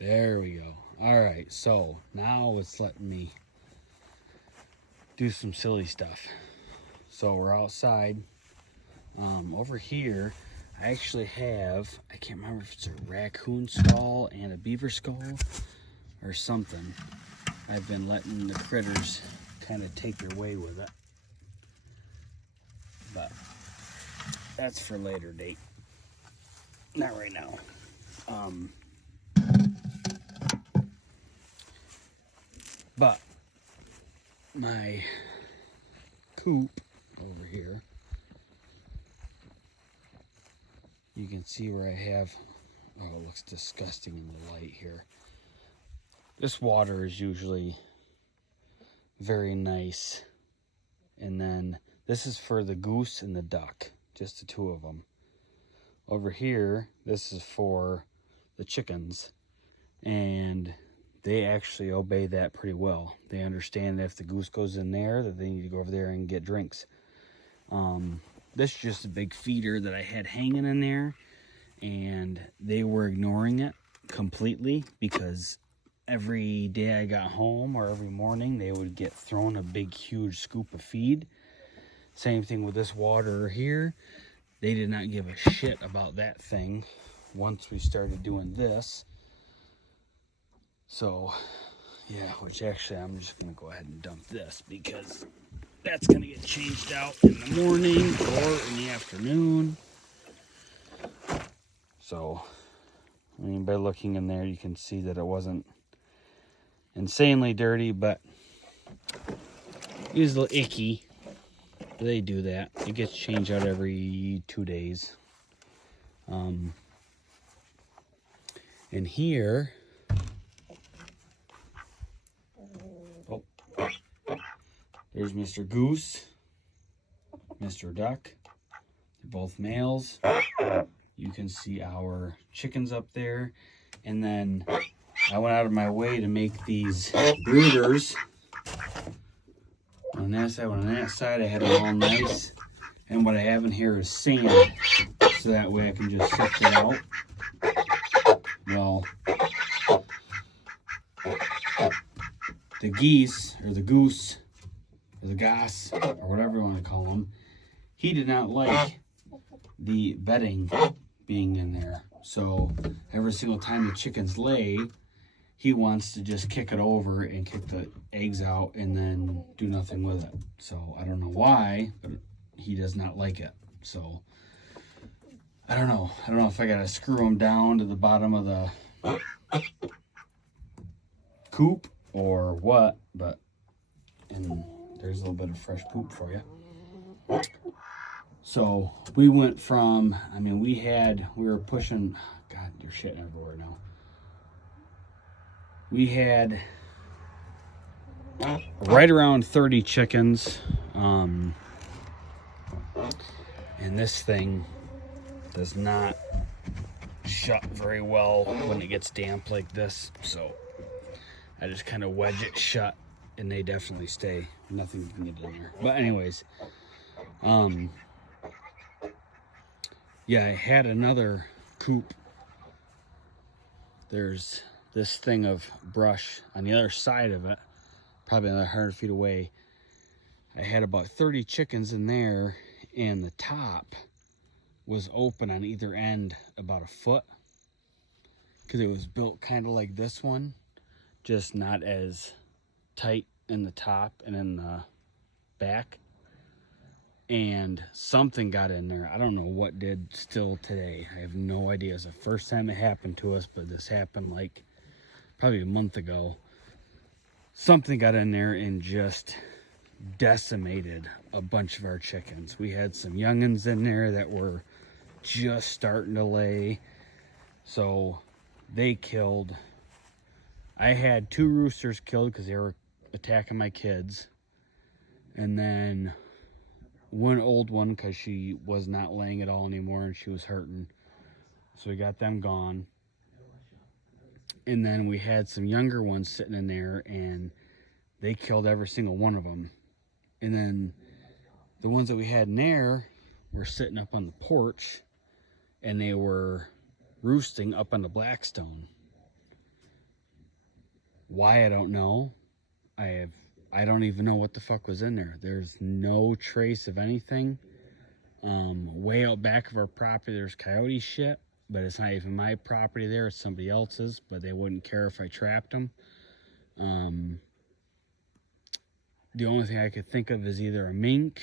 There we go. All right, so now it's letting me do some silly stuff. So we're outside. Over here, I actually have, I can't remember if it's a raccoon skull and a beaver skull or something. I've been letting the critters kind of take their way with it. But that's for later date. Not right now. But my coop over here, you can see where I have, oh, it looks disgusting in the light here. This water is usually very nice. And then this is for the goose and the duck, just the two of them. Over here, this is for the chickens. And they actually obey that pretty well. They understand that if the goose goes in there, that they need to go over there and get drinks. This is just a big feeder that I had hanging in there, and they were ignoring it completely because every day I got home or every morning they would get thrown a big huge scoop of feed. Same thing with this water here. They did not give a shit about that thing once we started doing this. So yeah, which actually I'm just gonna go ahead and dump this because that's gonna get changed out in the morning or in the afternoon. So I mean, by looking in there, you can see that it wasn't insanely dirty, but it was a little icky. They do that. It gets changed out every 2 days. And here, oh, there's Mr. Goose, Mr. Duck. They're both males. You can see our chickens up there. And then I went out of my way to make these brooders. On that side, on that side, I had them all nice. And what I have in here is sand. So that way I can just sift it out. Well, the geese, or the goose, or the goss, or whatever you want to call him, he did not like the bedding being in there. So every single time the chickens lay, he wants to just kick it over and kick the eggs out and then do nothing with it. So I don't know why, but he does not like it. So I don't know. I don't know if I gotta screw him down to the bottom of the coop or what, but, and there's a little bit of fresh poop for you. So we went from, I mean, we were pushing, God, they're shitting everywhere now. We had right around 30 chickens. And this thing does not shut very well when it gets damp like this. So I just kind of wedge it shut and they definitely stay. Nothing can get in there. But anyways, yeah, I had another coop. There's this thing of brush on the other side of it, probably another 100 feet away. I had about 30 chickens in there, and the top was open on either end about a foot because it was built kind of like this one, just not as tight in the top and in the back. And something got in there. I don't know what did still today. I have no idea. It's the first time it happened to us, but this happened like probably a month ago. Something got in there and just decimated a bunch of our chickens. We had some youngins in there that were just starting to lay. So they killed. I had 2 roosters killed because they were attacking my kids. And then one old one because she was not laying at all anymore and she was hurting. So we got them gone. And then we had some younger ones sitting in there and they killed every single one of them. And then the ones that we had in there were sitting up on the porch and they were roosting up on the Blackstone. Why, I don't know. I don't even know what the fuck was in there. There's no trace of anything. Way out back of our property, there's coyote shit, but it's not even my property there. It's somebody else's, but they wouldn't care if I trapped them. The only thing I could think of is either a mink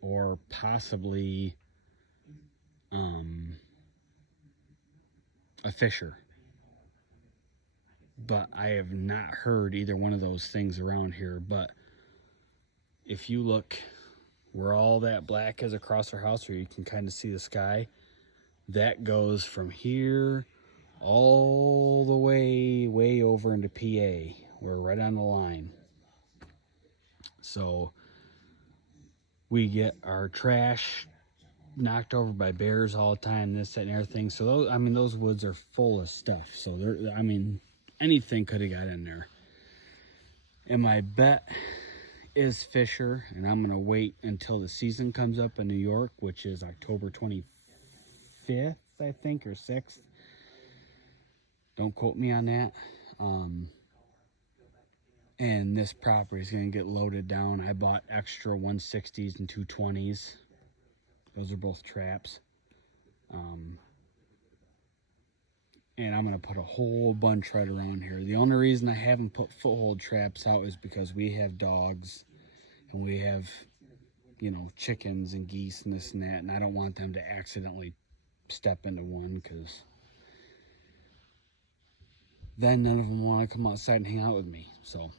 or possibly a fisher. But I have not heard either one of those things around here. But if you look where all that black is across our house, where you can kind of see the sky, that goes from here all the way over into PA. We're right on the line. So we get our trash knocked over by bears all the time, this, that, and everything. So those, I mean, those woods are full of stuff. So there, I mean, anything could have got in there. And my bet is Fisher, and I'm gonna wait until the season comes up in New York, which is October 25th, I think, or 6th. Don't quote me on that. And this property is gonna get loaded down. I bought extra 160s and 220s. Those are both traps. And I'm gonna put a whole bunch right around here. The only reason I haven't put foothold traps out is because we have dogs and we have, you know, chickens and geese and this and that, and I don't want them to accidentally step into one, because then none of them want to come outside and hang out with me. So,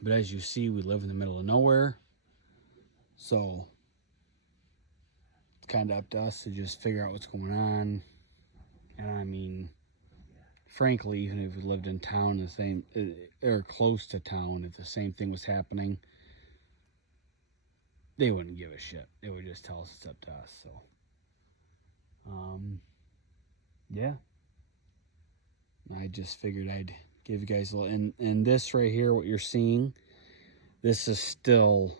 but as you see, we live in the middle of nowhere, so it's kind of up to us to just figure out what's going on. And I mean, frankly, even if we lived in town, the same, or close to town, if the same thing was happening, they wouldn't give a shit. They would just tell us it's up to us. So, yeah. I just figured I'd give you guys a little, and this right here, what you're seeing, this is still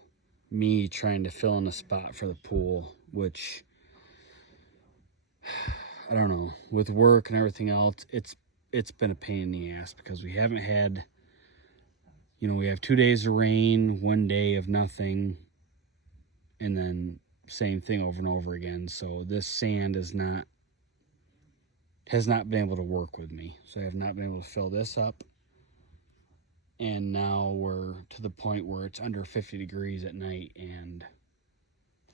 me trying to fill in a spot for the pool, which, I don't know, with work and everything else, it's been a pain in the ass, because we haven't had, you know, we have 2 days of rain, 1 day of nothing, and then same thing over and over again. So this sand has not been able to work with me. So I have not been able to fill this up. And now we're to the point where it's under 50 degrees at night, and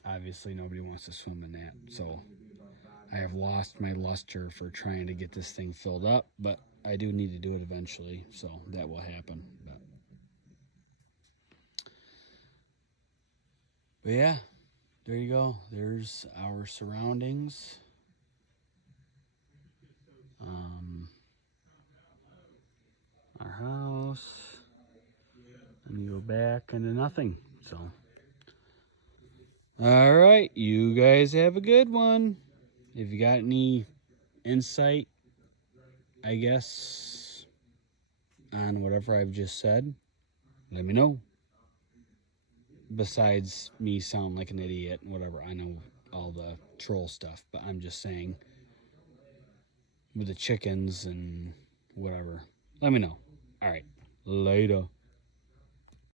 obviously nobody wants to swim in that. So I have lost my luster for trying to get this thing filled up, but I do need to do it eventually, so that will happen. But yeah, there you go. There's our surroundings. Our house, and you go back into nothing. So, all right, you guys have a good one. If you got any insight, I guess, on whatever I've just said, let me know. Besides me sound like an idiot and whatever, I know all the troll stuff, but I'm just saying, with the chickens and whatever, let me know. All right, later.